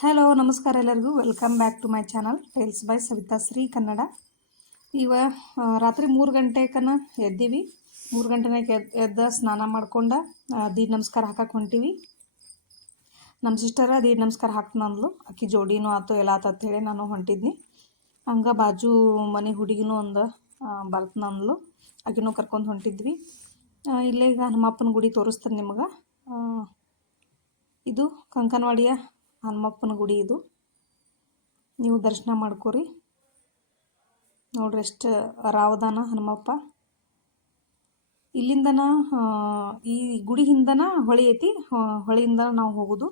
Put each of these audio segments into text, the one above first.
Hello ನಮಸ್ಕಾರ ಎಲ್ಲರಿಗೂ. Welcome back to my channel tales by Savita Shri Kannada ಇವ ರಾತ್ರಿ ಮೂರು ಗಂಟೆಕನ ಎದ್ದೀವಿ. ಮೂರು ಗಂಟೆನೇ ಎದ್ದ ಸ್ನಾನ ಮಾಡ್ಕೊಂಡು ದೀಡ್ ನಮಸ್ಕಾರ ಹಾಕಕ್ಕೆ ಹೊಂಟೀವಿ. ನಮ್ಮ ಸಿಸ್ಟರ ದೀಡ್ ನಮಸ್ಕಾರ ಹಾಕ್ತಂದ್ಲು ಅಕ್ಕಿ ಜೋಡಿನೂ ಆತು, ಎಲ್ಲ ಆತು ಹೇಳಿ ನಾನು ಹೊಂಟಿದ್ನಿ. ಹಂಗೆ ಬಾಜು ಮನೆ ಹುಡುಗಿನೂ ಒಂದು ಬರ್ತನಂದ್ಲು. ಆಕಿನೂ ಕರ್ಕೊಂಡು ಹೊಂಟಿದ್ವಿ. ಇಲ್ಲೇ ಈಗ ನಮ್ಮಪ್ಪನ ಗುಡಿ ತೋರಿಸ್ತೀನಿ ನಿಮ್ಗೆ. ಇದು ಕಂಕನವಾಡಿಯ ಹನುಮಪ್ಪನ ಗುಡಿ ಇದು. ನೀವು ದರ್ಶನ ಮಾಡ್ಕೋರಿ. ನೋಡ್ರಿ ಎಷ್ಟು ರಾವದಾನ ಹನುಮಪ್ಪ. ಇಲ್ಲಿಂದನ ಈ ಗುಡಿ ಹಿಂದನ ಹೊಳಿ ಐತಿ. ಹೊಳೆಯಿಂದ ನಾವು ಹೋಗೋದು.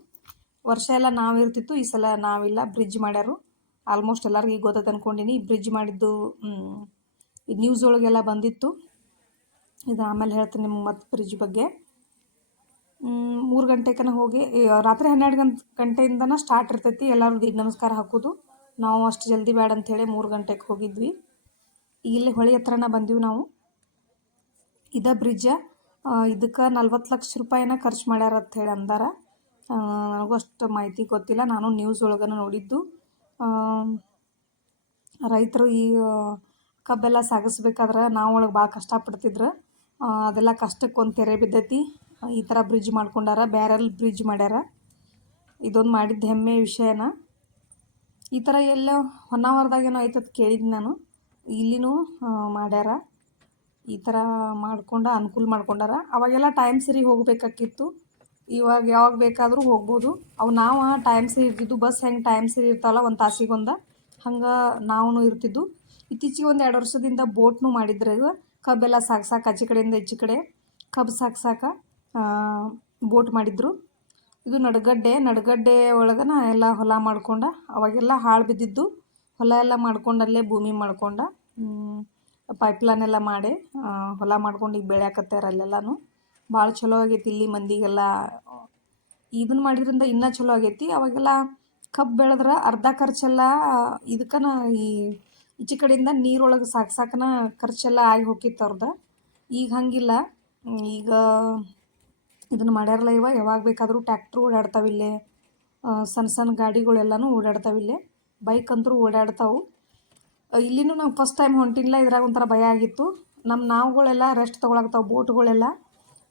ವರ್ಷ ಎಲ್ಲ ನಾವು ಇರ್ತಿತ್ತು, ಈ ಸಲ ನಾವಿಲ್ಲ ಬ್ರಿಡ್ಜ್ ಮಾಡ್ಯಾರು. ಆಲ್ಮೋಸ್ಟ್ ಎಲ್ಲರಿಗೂ ಈಗ ಗೊತ್ತೈತೆ ಈ ಬ್ರಿಡ್ಜ್ ಮಾಡಿದ್ದು ನ್ಯೂಸ್ ಒಳಗೆಲ್ಲ ಬಂದಿತ್ತು. ಇದು ಆಮೇಲೆ ಹೇಳ್ತೀನಿ ನಿಮ್ಗೆ ಮತ್ತೆ ಬ್ರಿಡ್ಜ್ ಬಗ್ಗೆ. ಮೂರು ಗಂಟೆಕನ ಹೋಗಿ ರಾತ್ರಿ ಹನ್ನೆರಡು ಗಂಟೆ ಗಂಟೆಯಿಂದನ ಸ್ಟಾರ್ಟ್ ಇರ್ತೈತಿ. ಎಲ್ಲರೂ ದೀಡ್ ನಮಸ್ಕಾರ ಹಾಕೋದು. ನಾವು ಅಷ್ಟು ಜಲ್ದಿ ಬೇಡ ಅಂಥೇಳಿ ಮೂರು ಗಂಟೆಗೆ ಹೋಗಿದ್ವಿ. ಇಲ್ಲಿ ಹೊಳೆ ಹತ್ರನ ಬಂದೀವಿ ನಾವು. ಇದ ಬ್ರಿಡ್ಜ ಇದಕ್ಕೆ ನಲ್ವತ್ತು ಲಕ್ಷ ರೂಪಾಯಿನ ಖರ್ಚು ಮಾಡ್ಯಾರ ಅಂತ ಹೇಳಿ ಅಂದಾರ ನನಗೂ ಅಷ್ಟು ಮಾಹಿತಿ ಗೊತ್ತಿಲ್ಲ. ನಾನು ನ್ಯೂಸ್ ಒಳಗನ ನೋಡಿದ್ದು. ರೈತರು ಈ ಕಬ್ಬೆಲ್ಲ ಸಾಗಿಸ್ಬೇಕಾದ್ರೆ ನಾವು ಒಳಗೆ ಭಾಳ ಕಷ್ಟಪಡ್ತಿದ್ರು ಅದೆಲ್ಲ ಕಷ್ಟಕ್ಕೆ ಒಂದು ತೆರೆ ಬಿದ್ದೈತಿ. ಈ ಥರ ಬ್ರಿಡ್ಜ್ ಮಾಡ್ಕೊಂಡಾರ, ಬ್ಯಾರಲ್ ಬ್ರಿಡ್ಜ್ ಮಾಡ್ಯಾರ. ಇದೊಂದು ಮಾಡಿದ್ದ ಹೆಮ್ಮೆ ವಿಷಯನ. ಈ ಥರ ಎಲ್ಲ ಹೊನ್ನಾವರದಾಗೇನೋ ಆಯ್ತದ ಕೇಳಿದ್ದು ನಾನು. ಇಲ್ಲಿನೂ ಮಾಡ್ಯಾರ. ಈ ಥರ ಮಾಡ್ಕೊಂಡು, ಅನುಕೂಲ ಮಾಡ್ಕೊಂಡಾರ. ಅವಾಗೆಲ್ಲ ಟೈಮ್ ಸರಿ ಹೋಗಬೇಕಾಗಿತ್ತು ಇವಾಗ ಯಾವಾಗ ಬೇಕಾದರೂ ಹೋಗ್ಬೋದು. ಅವು ನಾವು ಟೈಮ್ ಸರಿ ಇರ್ತಿದ್ದು ಬಸ್ ಹೆಂಗೆ ಟೈಮ್ ಸರಿ ಇರ್ತಾವಲ್ಲ ಒಂದು ತಾಸಿಗೊಂದು ಹಂಗೆ ನಾವು ಇರ್ತಿದ್ದು ಇತ್ತೀಚಿಗೆ ಒಂದು ಎರಡು ವರ್ಷದಿಂದ ಬೋಟ್ನು ಮಾಡಿದ್ರೆ. ಕಬ್ಬೆಲ್ಲ ಸಾಗ್ಸಾಕ ಆಚೆ ಕಡೆಯಿಂದ ಈಚೆ ಕಡೆ. ಕಬ್ಬು ಸಾಗ್ಸಾಕ ಬೋಟ್ ಮಾಡಿದ್ರು. ಇದು ನಡುಗಡ್ಡೆ. ನಡುಗಡ್ಡೆ ಒಳಗನ ಎಲ್ಲ ಹೊಲ ಮಾಡ್ಕೊಂಡ. ಅವಾಗೆಲ್ಲ ಹಾಳು ಬಿದ್ದಿದ್ದು. ಹೊಲ ಎಲ್ಲ ಮಾಡ್ಕೊಂಡು ಅಲ್ಲೇ ಭೂಮಿ ಮಾಡ್ಕೊಂಡ. ಪೈಪ್ಲೈನ್ ಎಲ್ಲ ಮಾಡಿ ಹೊಲ ಮಾಡ್ಕೊಂಡು ಈಗ ಬೆಳ್ಯಾಕತ್ತಾರ ಅಲ್ಲೆಲ್ಲನೂ. ಭಾಳ ಚಲೋ ಆಗೈತಿ ಇಲ್ಲಿ ಮಂದಿಗೆಲ್ಲ. ಇದನ್ನ ಮಾಡಿದ್ರಿಂದ ಇನ್ನೂ ಚಲೋ ಆಗೈತಿ. ಅವಾಗೆಲ್ಲ ಕಬ್ಬು ಬೆಳೆದ್ರೆ ಅರ್ಧ ಖರ್ಚೆಲ್ಲ, ಇದಕ್ಕನ ಈ ಈಚೆ ಕಡೆಯಿಂದ ನೀರೊಳಗೆ ಸಾಕ್ಸಾಕನ ಖರ್ಚೆಲ್ಲ ಆಗಿ ಹೋಗಿತ್ತು ಅವ್ರದ್ದು ಈಗ ಹಂಗಿಲ್ಲ. ಈಗ ಇದನ್ನು ಮಾಡ್ಯಾರಲ್ಲ ಇವ, ಯಾವಾಗ ಬೇಕಾದರೂ ಟ್ಯಾಕ್ಟ್ರು ಓಡಾಡ್ತಾವಿಲ್ಲೆ ಸಣ್ಣ ಸಣ್ಣ ಗಾಡಿಗಳೆಲ್ಲನೂ ಓಡಾಡ್ತಾವಿಲ್ಲೆ ಬೈಕ್ ಅಂತೂ ಓಡಾಡ್ತಾವೆ. ಇಲ್ಲಿನೂ ನಾವು ಫಸ್ಟ್ ಟೈಮ್ ಹೊಂಟಿಲ್ಲ ಇದ್ರಾಗ ಒಂಥರ ಭಯ ಆಗಿತ್ತು. ನಮ್ಮ ನಾವುಗಳೆಲ್ಲ ರೆಸ್ಟ್ ತೊಗೊಳಕ್ತಾವೆ, ಬೋಟ್ಗಳೆಲ್ಲ.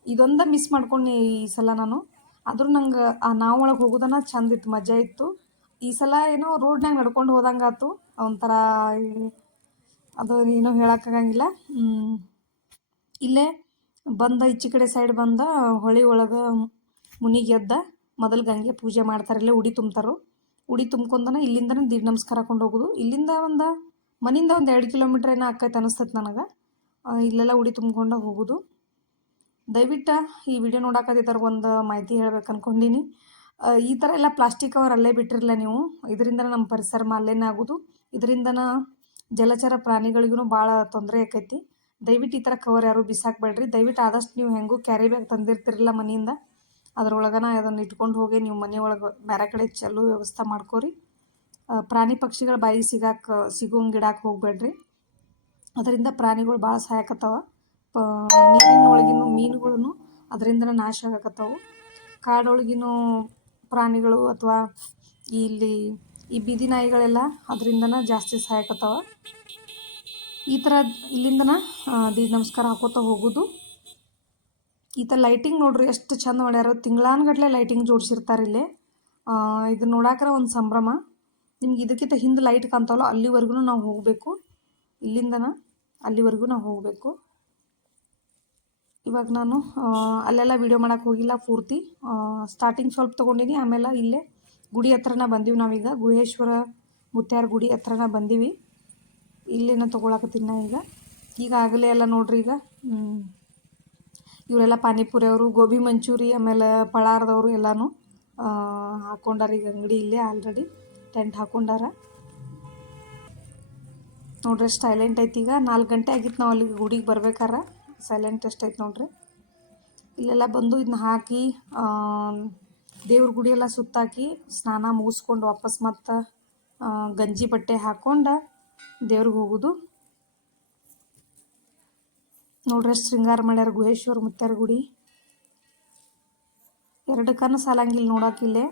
ಇದೊಂದ ಮಿಸ್ ಮಾಡ್ಕೊಂಡು ಈ ಸಲ ನಾನು. ಆದರೂ ನಂಗೆ ಆ ನಾವೊಳಗೆ ಹೋಗೋದನ್ನ ಚಂದ ಇತ್ತು, ಮಜಾ ಇತ್ತು. ಈ ಸಲ ಏನೋ ರೋಡ್ನಾಗ ನಡ್ಕೊಂಡು ಹೋದಂಗೆ ಆಯ್ತು ಒಂಥರ ಅದು ಏನೂ ಹೇಳೋಕ್ಕಾಗಂಗಿಲ್ಲ. ಇಲ್ಲೇ ಬಂದ, ಈಚೆ ಕಡೆ ಸೈಡ್ ಬಂದ, ಹೊಳಿ ಒಳಗೆ ಮುನಿಗೆ ಎದ್ದ ಮೊದಲು ಗಂಗೆ ಪೂಜೆ ಮಾಡ್ತಾರೆ ಇಲ್ಲೇ ಉಡಿ ತುಂಬ್ತಾರೋ. ಉಡಿ ತುಂಬ್ಕೊಂಡನ ಇಲ್ಲಿಂದನೇ ದೀಡ್ ನಮಸ್ಕಾರ ಹಾಕೊಂಡು ಹೋಗೋದು. ಇಲ್ಲಿಂದ ಒಂದು, ಮನಿಂದ ಒಂದು ಎರಡು ಕಿಲೋಮೀಟ್ರ್ ಏನೋ ಆಕೈತೆ ಅನಿಸ್ತೈತೆ ನನಗೆ. ಇಲ್ಲೆಲ್ಲ ಉಡಿ ತುಂಬ್ಕೊಂಡು ಹೋಗೋದು. ದಯವಿಟ್ಟು ಈ ವಿಡಿಯೋ ನೋಡಕತ್ತಿದ್ದಾರೆ ಒಂದು ಮಾಹಿತಿ ಹೇಳ್ಬೇಕು ಅನ್ಕೊಂಡೀನಿ. ಈ ಥರ ಎಲ್ಲ ಪ್ಲಾಸ್ಟಿಕ್ ಕವರ್ ಅಲ್ಲೇ ಬಿಟ್ಟಿರಲ್ಲ ನೀವು? ಇದರಿಂದ ನಮ್ಮ ಪರಿಸರ ಮಾಲಿನ್ಯ ಆಗೋದು. ಇದರಿಂದ ಜಲಚರ ಪ್ರಾಣಿಗಳಿಗೂ ಭಾಳ ತೊಂದರೆ ಆಕೈತಿ. ದಯವಿಟ್ಟು ಈ ಥರ ಕವರ್ ಯಾರು ಬಿಸಾಕಬೇಡ್ರಿ. ದಯವಿಟ್ಟು ಆದಷ್ಟು ನೀವು ಹೆಂಗೂ ಕ್ಯಾರಿ ಬ್ಯಾಗ್ ತಂದಿರ್ತಿರಲ್ಲ ಮನೆಯಿಂದ. ಅದ್ರೊಳಗನ ಅದನ್ನು ಇಟ್ಕೊಂಡು ಹೋಗಿ ನೀವು ಮನೆಯೊಳಗೆ ಬೇರೆ ಕಡೆ ಚೆಲ್ಲು ವ್ಯವಸ್ಥೆ ಮಾಡ್ಕೋರಿ. ಪ್ರಾಣಿ ಪಕ್ಷಿಗಳ ಬಾಯಿಗೆ ಸಿಗಾಕ ಸಿಗೋಂಗೆ ಗಿಡಕ್ಕೆ ಹೋಗ್ಬೇಡ್ರಿ. ಅದರಿಂದ ಪ್ರಾಣಿಗಳು ಭಾಳ ಸಹಾಯಕತ್ತಾವ ಪ ನೀರಿನ ಮೀನುಗಳನ್ನು ಮೀನುಗಳು ಅದರಿಂದ ನಾಶ ಆಗಕತ್ತವು. ಕಾಡೊಳಗಿನ ಪ್ರಾಣಿಗಳು ಅಥವಾ ಇಲ್ಲಿ ಈ ಬೀದಿ ನಾಯಿಗಳೆಲ್ಲ ಅದರಿಂದನ ಜಾಸ್ತಿ ಸಾಯಕತ್ತಾವ ಈ ಥರ ಇಲ್ಲಿಂದನ ದಿ ನಮಸ್ಕಾರ ಹಾಕೋತಾ ಹೋಗೋದು. ಈ ಥರ ಲೈಟಿಂಗ್ ನೋಡ್ರಿ ಎಷ್ಟು ಚಂದ ಮಾಡ್ಯಾರ. ತಿಂಗಳಾನ್ಗಟ್ಲೆ ಲೈಟಿಂಗ್ ಜೋಡಿಸಿರ್ತಾರೆ ಇಲ್ಲಿ. ಇದು ನೋಡಾಕರ ಒಂದು ಸಂಭ್ರಮ. ನಿಮ್ಗೆ ಇದಕ್ಕಿಂತ ಹಿಂದೆ ಲೈಟ್ ಕಾಣ್ತಾವಲ್ಲ ಅಲ್ಲಿವರೆಗೂ ನಾವು ಹೋಗಬೇಕು. ಇಲ್ಲಿಂದನ ಅಲ್ಲಿವರೆಗೂ ನಾವು ಹೋಗಬೇಕು. ಇವಾಗ ನಾನು ಅಲ್ಲೆಲ್ಲ ವೀಡಿಯೋ ಮಾಡೋಕೆ ಹೋಗಿಲ್ಲ ಪೂರ್ತಿ. ಸ್ಟಾರ್ಟಿಂಗ್ ಸ್ವಲ್ಪ ತೊಗೊಂಡಿನಿ, ಆಮೇಲೆ ಇಲ್ಲೇ ಗುಡಿ ಹತ್ರನ ಬಂದೀವಿ ನಾವೀಗ. ಗುಹೇಶ್ವರ ಮುತ್ಯಾರ ಗುಡಿ ಹತ್ರನ ಬಂದೀವಿ. ಇಲ್ಲೇನ ತೊಗೊಳಕತ್ತೀನಿ ನಾ ಈಗ. ಈಗಾಗಲೇ ಎಲ್ಲ ನೋಡ್ರಿ ಈಗ. ಇವರೆಲ್ಲ ಪಾನಿಪುರಿ ಅವರು ಗೋಬಿ ಮಂಚೂರಿ ಆಮೇಲೆ ಪಳಾರದವರು ಎಲ್ಲನೂ ಆ, ಹಾಕೊಂಡಾರ ಈಗ ಅಂಗಡಿ ಇಲ್ಲೇ ಆಲ್ರೆಡಿ ಟೆಂಟ್ ಹಾಕೊಂಡಾರ. ನೋಡ್ರಿ ಸೈಲೆಂಟ್ ಐತಿ ಈಗ. ನಾಲ್ಕು ಗಂಟೆ ಆಗಿತ್ತು ನಾವು ಅಲ್ಲಿಗೆ ಗುಡಿಗೆ ಬರ್ಬೇಕಾರ. ಸೈಲೆಂಟ್ ಎಷ್ಟೈತೆ ನೋಡ್ರಿ. ಇಲ್ಲೆಲ್ಲ ಬಂದು ಇದನ್ನ ಹಾಕಿ ದೇವ್ರ ಗುಡಿ ಎಲ್ಲ ಸುತ್ತಾಕಿ ಸ್ನಾನ ಮುಗಿಸ್ಕೊಂಡು ವಾಪಸ್ ಮತ್ತು ಗಂಜಿ ಬಟ್ಟೆ ಹಾಕ್ಕೊಂಡು ದೇವ್ರಿಗೆ ಹೋಗೋದು. ನೋಡ್ರಿ ಶೃಂಗಾರ ಮಾಡ್ಯಾರ ಗುಹೇಶ್ವರ ಮುತ್ತಾರ ಗುಡಿ. ಎರಡು ಕಣ್ಣು ಸಾಲಂಗಿಲ್ಲ ನೋಡೋಕಿಲ್ಲೇ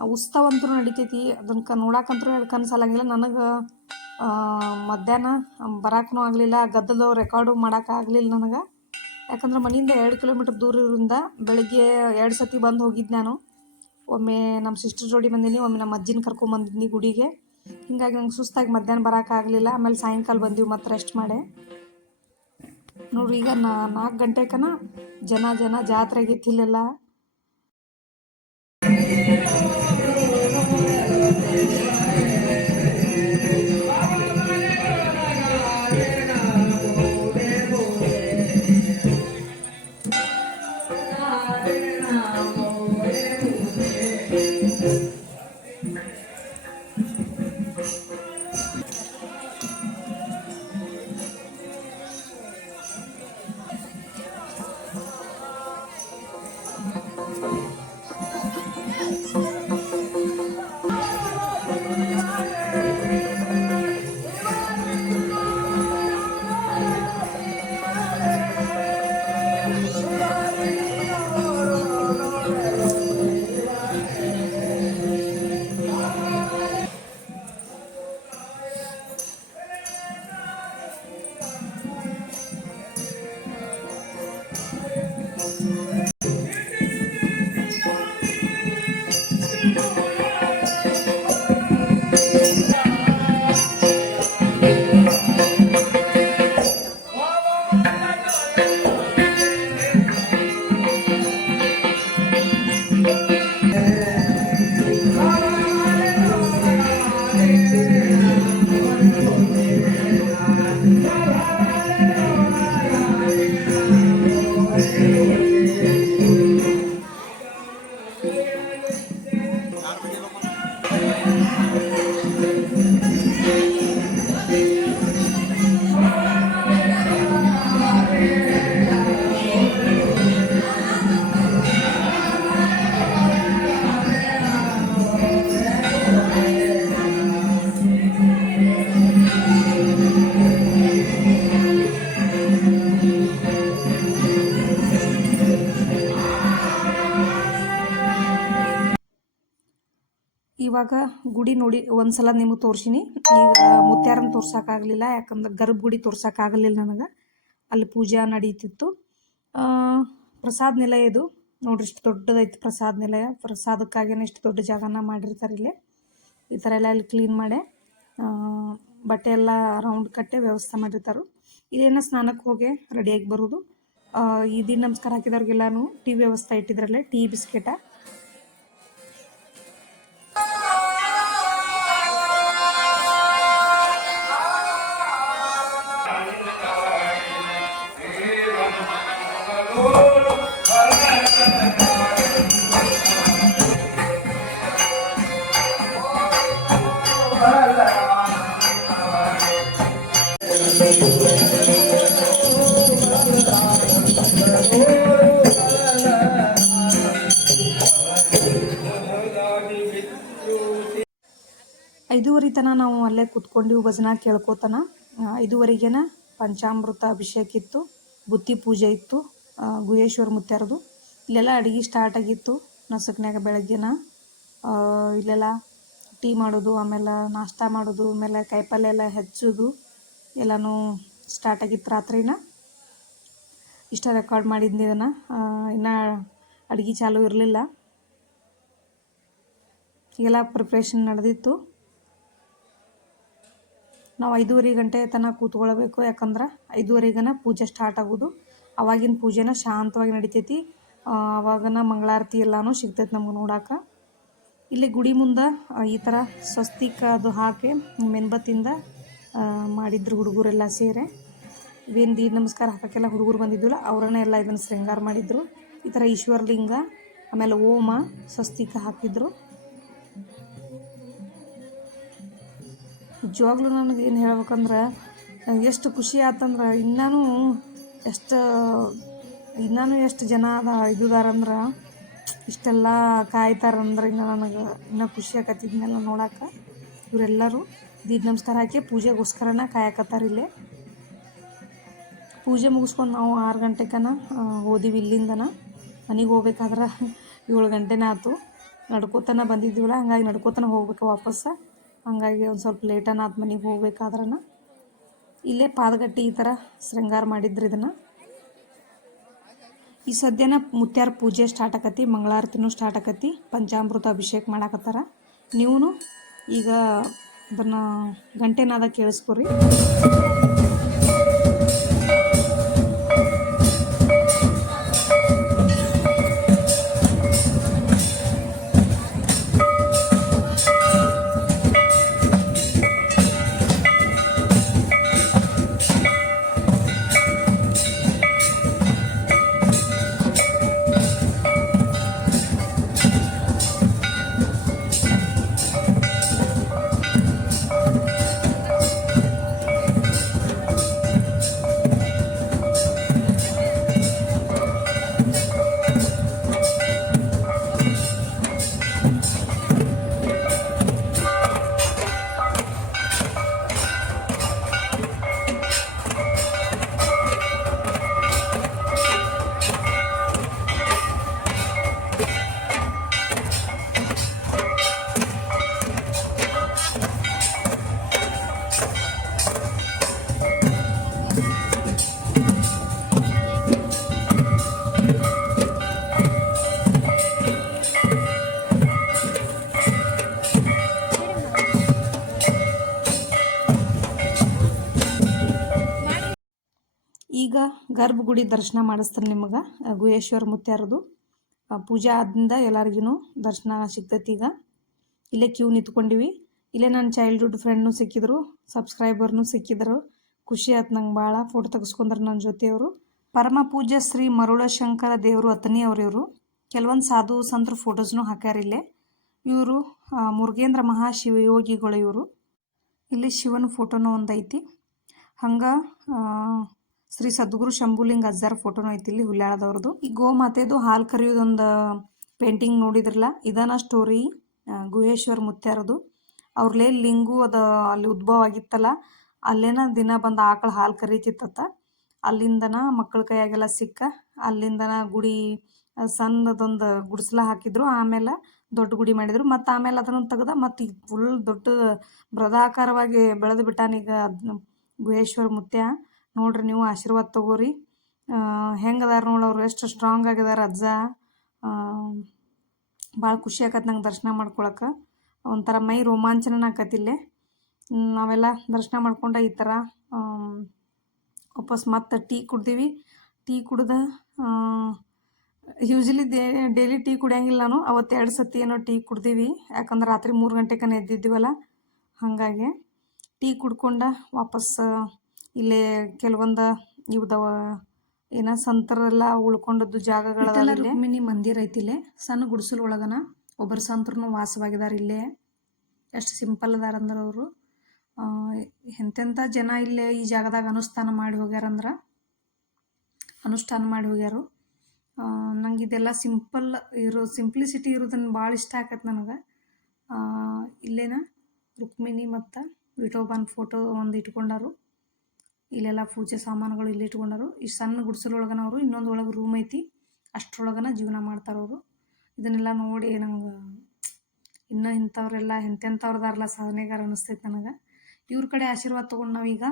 ಆ ಉತ್ಸವ ಅಂತೂ ನಡಿತೈತಿ ಅದನ್ನ ಕ ನೋಡಕ್ಕಂತೂ ಸಾಲಂಗಿಲ್ಲ. ನನಗೆ ಮಧ್ಯಾಹ್ನ ಬರೋಕ್ಕೂ ಆಗಲಿಲ್ಲ ಗದ್ದಲು ರೆಕಾರ್ಡು ಮಾಡೋಕ್ಕಾಗಲಿಲ್ಲ ನನಗೆ. ಯಾಕಂದ್ರೆ ಮನೆಯಿಂದ ಎರಡು ಕಿಲೋಮೀಟ್ರ್ ದೂರ ಇರೋದ್ರಿಂದ ಬೆಳಗ್ಗೆ ಎರಡು ಸತಿ ಬಂದು ಹೋಗಿದ್ದು ನಾನು. ಒಮ್ಮೆ ನಮ್ಮ ಸಿಸ್ಟರ್ ಜೋಡಿ ಬಂದೀನಿ, ಒಮ್ಮೆ ನಮ್ಮ ಅಜ್ಜಿನ ಕರ್ಕೊಂಬಂದಿದ್ನಿ ಗುಡಿಗೆ. ಹಿಂಗಾಗಿ ನಂಗೆ ಸುಸ್ತಾಗಿ ಮಧ್ಯಾಹ್ನ ಬರೋಕ್ಕಾಗಲಿಲ್ಲ ಆಮೇಲೆ ಸಾಯಂಕಾಲ ಬಂದೀವಿ ಮತ್ತೆ ರೆಸ್ಟ್ ಮಾಡಿ. ನೋಡ್ರಿ ಈಗ ನಾ ನಾಲ್ಕು ಗಂಟೆಕನ ಜನ ಜನ ಜಾತ್ರೆಗೆ ಇಲ್ಲೆಲ್ಲ ಇವಾಗ ಗುಡಿ ನೋಡಿ ಒಂದ್ಸಲ ನಿಮಗೆ ತೋರ್ಸಿನಿ. ಈಗ ಮುತ್ಯಾರನ್ನ ತೋರ್ಸೋಕ್ಕಾಗಲಿಲ್ಲ ಯಾಕಂದ್ರೆ ಗರ್ಭ ಗುಡಿ ತೋರ್ಸೋಕ್ಕಾಗಲಿಲ್ಲ ನನಗೆ. ಅಲ್ಲಿ ಪೂಜಾ ನಡೀತಿತ್ತು. ಪ್ರಸಾದ ನಿಲಯ ಇದು. ನೋಡ್ರಿ ಇಷ್ಟು ದೊಡ್ಡದೈತಿ ಪ್ರಸಾದ ನಿಲಯ. ಪ್ರಸಾದಕ್ಕಾಗೇನೆ ಇಷ್ಟು ದೊಡ್ಡ ಜಾಗನ ಮಾಡಿರ್ತಾರೆ ಇಲ್ಲಿ. ಈ ಥರ ಎಲ್ಲ ಇಲ್ಲಿ ಕ್ಲೀನ್ ಮಾಡಿ ಬಟ್ಟೆ ಎಲ್ಲ ರೌಂಡ್ ಕಟ್ಟೆ ವ್ಯವಸ್ಥೆ ಮಾಡಿರ್ತಾರೆ. ಇಲ್ಲೇನ ಸ್ನಾನಕ್ಕೆ ಹೋಗಿ ರೆಡಿಯಾಗಿ ಬರೋದು. ಈ ದಿನ ನಮಸ್ಕಾರ ಹಾಕಿದವ್ರಿಗೆಲ್ಲಾನು ಟೀ ವ್ಯವಸ್ಥೆ ಇಟ್ಟಿದ್ರಲ್ಲೇ ಟೀ ಬಿಸ್ಕೆಟ ಐದೂವರೆ ತನ ನಾವು ಅಲ್ಲೇ ಕೂತ್ಕೊಂಡು ಭಜನಾ ಕೇಳ್ಕೊತನ. ಐದುವರೆಗೇನ ಪಂಚಾಮೃತ ಅಭಿಷೇಕ ಇತ್ತು, ಬುತ್ತಿ ಪೂಜೆ ಇತ್ತು ಗುಹೇಶ್ವರ ಮುತ್ಯಾರದು ಇಲ್ಲೆಲ್ಲ ಅಡುಗೆ ಸ್ಟಾರ್ಟ್ ಆಗಿತ್ತು ನಸುಕಿನಾಗ ಬೆಳಗ್ಗೆನ. ಇಲ್ಲೆಲ್ಲ ಟೀ ಮಾಡೋದು, ಆಮೇಲೆ ನಾಷ್ಟ ಮಾಡೋದು, ಆಮೇಲೆ ಕಾಯಿಪಲ್ಯ ಎಲ್ಲ ಹೆಚ್ಚೋದು, ಎಲ್ಲನೂ ಸ್ಟಾರ್ಟ್ ಆಗಿತ್ತು ರಾತ್ರಿನ. ಇಷ್ಟ ರೆಕಾರ್ಡ್ ಮಾಡಿದ್ನಿ ಇದನ್ನು ಇನ್ನು ಅಡುಗೆ ಚಾಲೂ ಇರಲಿಲ್ಲ. ಎಲ್ಲ ಪ್ರಿಪ್ರೇಷನ್ ನಡೆದಿತ್ತು. ನಾವು ಐದೂವರೆ ಗಂಟೆ ತನಕ ಕೂತ್ಕೊಳ್ಬೇಕು. ಯಾಕಂದ್ರೆ ಐದೂವರೆಗನ ಪೂಜೆ ಸ್ಟಾರ್ಟ್ ಆಗೋದು. ಅವಾಗಿನ ಪೂಜೆನ ಶಾಂತವಾಗಿ ನಡಿತೈತಿ. ಅವಾಗನ ಮಂಗಳಾರತಿ ಎಲ್ಲನೂ ಸಿಗ್ತೈತಿ ನಮ್ಗೆ ನೋಡಕ್ಕೆ ಇಲ್ಲಿ ಗುಡಿ ಮುಂದೆ ಈ ಥರ ಸ್ವಸ್ತಿಕ ಅದು ಹಾಕಿ ಮೆಣಬತ್ತಿಂದ ಮಾಡಿದ್ರು ಹುಡುಗರೆಲ್ಲ ಸೇರೆ. ಇವೇನು ದೀಡ್ ನಮಸ್ಕಾರ ಹಾಕೋಕ್ಕೆಲ್ಲ ಹುಡುಗರು ಬಂದಿದ್ದಿಲ್ಲ ಅವರನ್ನೇ ಎಲ್ಲ ಇದನ್ನು ಶೃಂಗಾರ ಮಾಡಿದ್ರು. ಈ ಥರ ಈಶ್ವರಲಿಂಗ, ಆಮೇಲೆ ಓಮ ಸ್ವಸ್ತಿಕ ಹಾಕಿದ್ರು. ನಿಜವಾಗ್ಲೂ ನನಗೆ ಏನು ಹೇಳ್ಬೇಕಂದ್ರೆ ಎಷ್ಟು ಖುಷಿ ಆತಂದ್ರೆ ಇನ್ನೂ ಎಷ್ಟು ಇನ್ನೂ ಎಷ್ಟು ಜನ ಅದ ಇದುದಾರಂದ್ರೆ ಇಷ್ಟೆಲ್ಲ ಕಾಯ್ತಾರಂದ್ರೆ ಇನ್ನು ನನಗೆ ಇನ್ನೂ ಖುಷಿ ಆಕತಿ ಇದನ್ನೆಲ್ಲ ನೋಡಕ್ಕೆ ಇವರೆಲ್ಲರೂ ದೀಪ ನಮಸ್ಕಾರ ಹಾಕಿ ಪೂಜೆಗೋಸ್ಕರನ ಕಾಯಕತ್ತಾರ ಇಲ್ಲಿ. ಪೂಜೆ ಮುಗಿಸ್ಕೊಂಡು ನಾವು ಆರು ಗಂಟೆಕನ ಓದಿವಿ ಇಲ್ಲಿಂದನ. ಮನೆಗೆ ಹೋಗ್ಬೇಕಾದ್ರೆ ಏಳು ಗಂಟೆನೇ ಆಯ್ತು ನಡ್ಕೋತನ ಬಂದಿದ್ದೀವಲ್ಲ, ಹಂಗಾಗಿ ನಡ್ಕೋತನ ಹೋಗ್ಬೇಕು ವಾಪಸ್ ಹಂಗಾಗಿ ಒಂದು ಸ್ವಲ್ಪ ಲೇಟನ ಆದ ಮನೆಗೆ ಹೋಗ್ಬೇಕಾದ್ರನ ಇಲ್ಲೇ ಪಾದಗಟ್ಟಿ ಈ ಥರ ಶೃಂಗಾರ ಮಾಡಿದ್ರು ಇದನ್ನು. ಈ ಸದ್ಯನ ಮುತ್ಯಾರ ಪೂಜೆ ಸ್ಟಾರ್ಟ್ ಆಕತಿ, ಮಂಗಳಾರತಿನೂ ಸ್ಟಾರ್ಟ್ ಆಕತಿ, ಪಂಚಾಮೃತ ಅಭಿಷೇಕ ಮಾಡಾಕತ್ತಾರ. ನೀವು ಈಗ ಅದನ್ನು ಗಂಟೆನಾದ ಕೇಳಿಸ್ಕೊರಿ. ಗರ್ಭಗುಡಿ ದರ್ಶನ ಮಾಡಿಸ್ತಾರೆ ನಿಮಗೆ ಗುಹೇಶ್ವರ ಮುತ್ಯಾರದು. ಪೂಜೆ ಆದಿಂದ ಎಲ್ಲರಿಗೂ ದರ್ಶನ ಸಿಗ್ತೈತಿ ಈಗ. ಇಲ್ಲೇ ಕ್ಯೂ ನಿಂತ್ಕೊಂಡಿವಿ. ಇಲ್ಲೇ ನನ್ನ ಚೈಲ್ಡ್ಹುಡ್ ಫ್ರೆಂಡ್ನು ಸಿಕ್ಕಿದ್ರು ಸಬ್ಸ್ಕ್ರೈಬರ್ನು ಸಿಕ್ಕಿದ್ರು. ಖುಷಿ ಆಯ್ತು ನಂಗೆ ಭಾಳ ಫೋಟೋ ತೆಗೆಸ್ಕೊಂಡ್ರು ನನ್ನ ಜೊತೆಯವರು. ಪರಮ ಪೂಜ್ಯ ಶ್ರೀ ಮರುಳಶಂಕರ ದೇವರು ಅತನಿಯವರು ಇವರು ಕೆಲವೊಂದು ಸಾಧು ಸಂತರ ಫೋಟೋಸ್ನು ಹಾಕ್ಯಾರ ಇಲ್ಲೇ. ಇವರು ಮುರುಗೇಂದ್ರ ಮಹಾಶಿವಯೋಗಿಗಳು ಇವರು. ಇಲ್ಲಿ ಶಿವನ ಫೋಟೋನೂ ಒಂದೈತಿ ಹಂಗೆ ಶ್ರೀ ಸದ್ಗುರು ಶಂಭುಲಿಂಗ್ ಅಜ್ಜಾರ್ ಫೋಟೋನು ಐತಿ ಇಲ್ಲಿ ಹುಲ್ಯಾಳದವ್ರದ್ದು ಈ ಗೋಮಾತೆದು ಹಾಲು ಕರೆಯೋದೊಂದು ಪೇಂಟಿಂಗ್ ನೋಡಿದ್ರಲ್ಲ, ಇದನ್ನ ಸ್ಟೋರಿ ಗುಹೇಶ್ವರ್ ಮುತ್ಯಾರದು. ಅವ್ರಲ್ಲೇ ಲಿಂಗು ಅದು, ಅಲ್ಲಿ ಉದ್ಭವ ಆಗಿತ್ತಲ್ಲ, ಅಲ್ಲೇನ ದಿನ ಬಂದು ಆಕಳ ಹಾಲು ಕರೀತಿತ್ತತ್ತ. ಅಲ್ಲಿಂದನ ಮಕ್ಕಳ ಕೈಯಾಗೆಲ್ಲ ಸಿಕ್ಕ, ಅಲ್ಲಿಂದನ ಗುಡಿ ಸಣ್ಣದೊಂದು ಗುಡಿಸ್ಲ ಹಾಕಿದ್ರು, ಆಮೇಲೆ ದೊಡ್ಡ ಗುಡಿ ಮಾಡಿದ್ರು. ಮತ್ತು ಆಮೇಲೆ ಅದನ್ನು ತೆಗ್ದ, ಮತ್ತು ಈಗ ಫುಲ್ ದೊಡ್ಡ ಬೃದಾಕಾರವಾಗಿ ಬೆಳೆದು ಬಿಟ್ಟಾನೀಗ ಗುಹೇಶ್ವರ ಮುತ್ಯ. ನೋಡ್ರಿ ನೀವು ಆಶೀರ್ವಾದ ತಗೋರಿ. ಹೆಂಗೆ ಅದಾರ ನೋಡಿ ಅವ್ರು ಎಷ್ಟು ಸ್ಟ್ರಾಂಗ್ ಆಗಿದಾರ ಅಜ್ಜ. ಭಾಳ ಖುಷಿ ಆಕತ್ ನಂಗೆ ದರ್ಶನ ಮಾಡ್ಕೊಳಕ್ಕೆ ಒಂಥರ ಮೈ ರೋಮಾಂಚನ ಆಕತಿಲ್ಲೇ ನಾವೆಲ್ಲ ದರ್ಶನ ಮಾಡ್ಕೊಂಡು ಈ ಥರ ವಾಪಸ್ ಮತ್ತೆ ಟೀ ಕುಡ್ದೀವಿ. ಟೀ ಕುಡ್ದು ಯೂಶಲಿ ದೇ ಡೈಲಿ ಟೀ ಕುಡಿಯಂಗಿಲ್ಲ ನಾನು. ಅವತ್ತು ಎರಡು ಸತಿ ಏನೋ ಟೀ ಕುಡ್ದೀವಿ. ಯಾಕಂದ್ರೆ ರಾತ್ರಿ ಮೂರು ಗಂಟೆಗೆ ಎದ್ದಿದ್ದೀವಲ್ಲ, ಹಾಗಾಗಿ ಟೀ ಕುಡ್ಕೊಂಡ ವಾಪಸ್ ಇಲ್ಲೇ ಕೆಲವೊಂದು ಇವ್ದವ ಏನ ಸಂತರೆಲ್ಲ ಉಳ್ಕೊಂಡದ್ದು ಜಾಗಗಳ ರುಕ್ಮಿಣಿ ಮಂದಿರ ಐತಿ ಇಲ್ಲೇ. ಸಣ್ಣ ಗುಡಿಸಲು ಒಳಗನ ಒಬ್ಬರು ಸಂತರು ವಾಸವಾಗಿದ್ದಾರೆ ಇಲ್ಲೇ. ಎಷ್ಟು ಸಿಂಪಲ್ ಅದಾರ ಅಂದ್ರೆ ಅವರು. ಎಂತೆಂಥ ಜನ ಇಲ್ಲೇ ಈ ಜಾಗದಾಗ ಅನುಷ್ಠಾನ ಮಾಡಿ ಹೋಗ್ಯಾರಂದ್ರೆ ಅನುಷ್ಠಾನ ಮಾಡಿ ಹೋಗ್ಯಾರು. ನಂಗೆ ಇದೆಲ್ಲ ಸಿಂಪಲ್ ಇರೋ ಸಿಂಪ್ಲಿಸಿಟಿ ಇರೋದನ್ನು ಭಾಳ ಇಷ್ಟ ಆಕತ್ತೆ ನನಗೆ. ಇಲ್ಲೇನ ರುಕ್ಮಿಣಿ ಮತ್ತು ವಿಠೋಬಾನ್ ಫೋಟೋ ಒಂದು ಇಟ್ಕೊಂಡಾರು. ಇಲ್ಲೆಲ್ಲ ಪೂಜೆ ಸಾಮಾನುಗಳು ಇಲ್ಲಿ ಇಟ್ಕೊಂಡರು. ಈ ಸಣ್ಣ ಗುಡಿಸಲೊಳಗನ ಅವರು ಇನ್ನೊಂದು ಒಳಗೆ ರೂಮ್ ಐತಿ. ಅಷ್ಟರೊಳಗನ ಜೀವನ ಮಾಡ್ತಾರೆ ಅವರು ಇದನ್ನೆಲ್ಲ ನೋಡಿ ನಂಗೆ ಇನ್ನೂ ಇಂಥವ್ರೆಲ್ಲ ಎಂತೆಂಥವ್ರದಾರಲ್ಲ ಸಾಧನೆಗಾರ ಅನಿಸ್ತೈತೆ ನನಗೆ. ಇವ್ರ ಕಡೆ ಆಶೀರ್ವಾದ ತೊಗೊಂಡು ನಾವೀಗ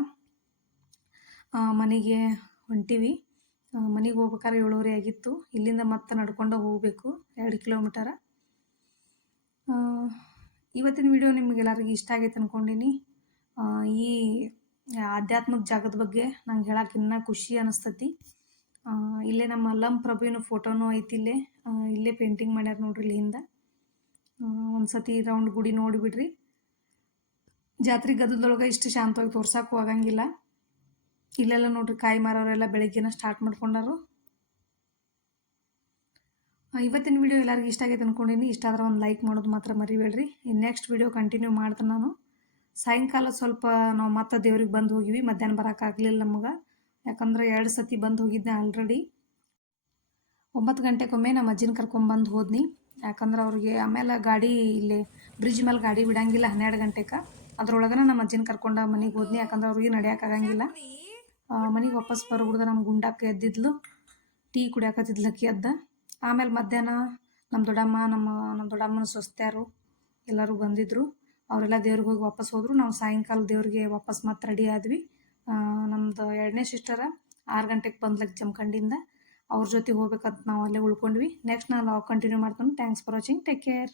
ಮನೆಗೆ ಹೊಂಟೀವಿ. ಮನೆಗೆ ಹೋಗ್ಬೇಕಾದ್ರೆ ಏಳುವರೆ ಆಗಿತ್ತು. ಇಲ್ಲಿಂದ ಮತ್ತೆ ನಡ್ಕೊಂಡು ಹೋಗಬೇಕು, ಎರಡು ಕಿಲೋಮೀಟರ. ಇವತ್ತಿನ ವಿಡಿಯೋ ನಿಮಗೆಲ್ಲರಿಗೂ ಇಷ್ಟ ಆಗೈತೆ ಅಂದ್ಕೊಂಡಿನಿ ಈ ಆಧ್ಯಾತ್ಮದ ಜಾಗದ ಬಗ್ಗೆ ನಂಗೆ ಹೇಳಕ್ಕೆ ಇನ್ನೂ ಖುಷಿ ಅನಿಸ್ತತಿ. ಇಲ್ಲೇ ನಮ್ಮ ಅಲ್ಲಂ ಪ್ರಭುವಿನ ಫೋಟೋನೂ ಐತಿ ಇಲ್ಲೇ. ಇಲ್ಲೇ ಪೇಂಟಿಂಗ್ ಮಾಡ್ಯಾರ ನೋಡ್ರಿ ಇಲ್ಲಿ ಹಿಂದೆ ಒಂದು ಸತಿ ರೌಂಡ್ ಗುಡಿ ನೋಡಿಬಿಡ್ರಿ. ಜಾತ್ರೆ ಗದ್ದದೊಳಗೆ ಇಷ್ಟು ಶಾಂತವಾಗಿ ತೋರ್ಸೋಕ್ಕೂ ಆಗಂಗಿಲ್ಲ. ಇಲ್ಲೆಲ್ಲ ನೋಡ್ರಿ ಕಾಯಿ ಮಾರೋರೆಲ್ಲ ಬೆಳಗ್ಗೆನ ಸ್ಟಾರ್ಟ್ ಮಾಡ್ಕೊಂಡಾರು. ಇವತ್ತಿನ ವಿಡಿಯೋ ಎಲ್ಲರಿಗೂ ಇಷ್ಟ ಆಗೈತೆ ಅಂದ್ಕೊಂಡಿನಿ ಇಷ್ಟ ಆದ್ರೆ ಒಂದು ಲೈಕ್ ಮಾಡೋದು ಮಾತ್ರ ಮರಿಬೇಡ್ರಿ. ನೆಕ್ಸ್ಟ್ ವಿಡಿಯೋ ಕಂಟಿನ್ಯೂ ಮಾಡ್ತೀನಿ ನಾನು. ಸಾಯಂಕಾಲ ಸ್ವಲ್ಪ ನಾವು ಮತ್ತೆ ದೇವ್ರಿಗೆ ಬಂದು ಹೋಗಿವಿ. ಮಧ್ಯಾಹ್ನ ಬರೋಕ್ಕಾಗಲಿಲ್ಲ ನಮ್ಗೆ. ಯಾಕಂದ್ರೆ ಎರಡು ಸತಿ ಬಂದು ಹೋಗಿದ್ದೆ ಆಲ್ರೆಡಿ ಒಂಬತ್ತು ಗಂಟೆಗೊಮ್ಮೆ ನಮ್ಮ ಅಜ್ಜಿನ ಕರ್ಕೊಂಬಂದು ಹೋದ್ನಿ. ಯಾಕಂದ್ರೆ ಅವ್ರಿಗೆ ಆಮೇಲೆ ಗಾಡಿ ಇಲ್ಲಿ ಬ್ರಿಡ್ಜ್ ಮೇಲೆ ಗಾಡಿ ಬಿಡಂಗಿಲ್ಲ ಹನ್ನೆರಡು ಗಂಟೆಗೆ ಅದ್ರೊಳಗನ ನಮ್ಮ ಅಜ್ಜಿನ ಕರ್ಕೊಂಡು ಮನೆಗೆ ಹೋದ್ನಿ. ಯಾಕಂದ್ರೆ ಅವ್ರಿಗೆ ನಡೆಯೋಕ್ಕಾಗಂಗಿಲ್ಲ ಮನೆಗೆ ವಾಪಸ್ ಬರ್ಬಿಡ್ದ ನಮ್ಮ ಗುಂಡಕ್ಕೆ ಎದ್ದಿದ್ಲು. ಟೀ ಕುಡಿಯಾಕತ್ತಿದ್ಲು ಅಕ್ಕಿ ಅದ್ದ. ಆಮೇಲೆ ಮಧ್ಯಾಹ್ನ ನಮ್ಮ ದೊಡ್ಡಮ್ಮ, ನಮ್ಮ ನಮ್ಮ ದೊಡ್ಡಮ್ಮನ ಸೊಸ್ತ್ಯಾರು ಎಲ್ಲರೂ ಬಂದಿದ್ದರು ಅವರೆಲ್ಲ ದೇವ್ರಿಗೆ ಹೋಗಿ ವಾಪಸ್ ಹೋದರು. ನಾವು ಸಾಯಂಕಾಲ ದೇವ್ರಿಗೆ ವಾಪಸ್ ಮತ್ತೆ ರೆಡಿ ಆದ್ವಿ. ನಮ್ಮದು ಎರಡನೇ ಸಿಸ್ಟರ ಆರು ಗಂಟೆಗೆ ಬಂದ್ಲಕ್ಕೆ ಜಮಖಂಡಿಂದ ಅವ್ರ ಜೊತೆ ಹೋಗ್ಬೇಕಂತ ನಾವು ಅಲ್ಲೇ ಉಳ್ಕೊಂಡ್ವಿ. ನೆಕ್ಸ್ಟ್ ನಾವು ಕಂಟಿನ್ಯೂ ಮಾಡ್ಕೊಂಡು. Thanks for watching take care